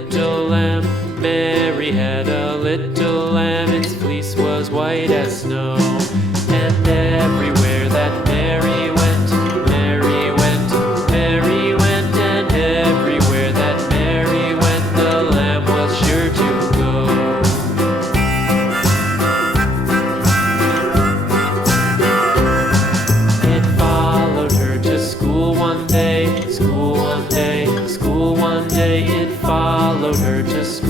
little lamb. Mary had a little lamb, its fleece was white as snow. And everywhere that Mary went, Mary went, Mary went, and everywhere that Mary went, the lamb was sure to go. It followed her to school one day, school one day, school one day. It followed her to school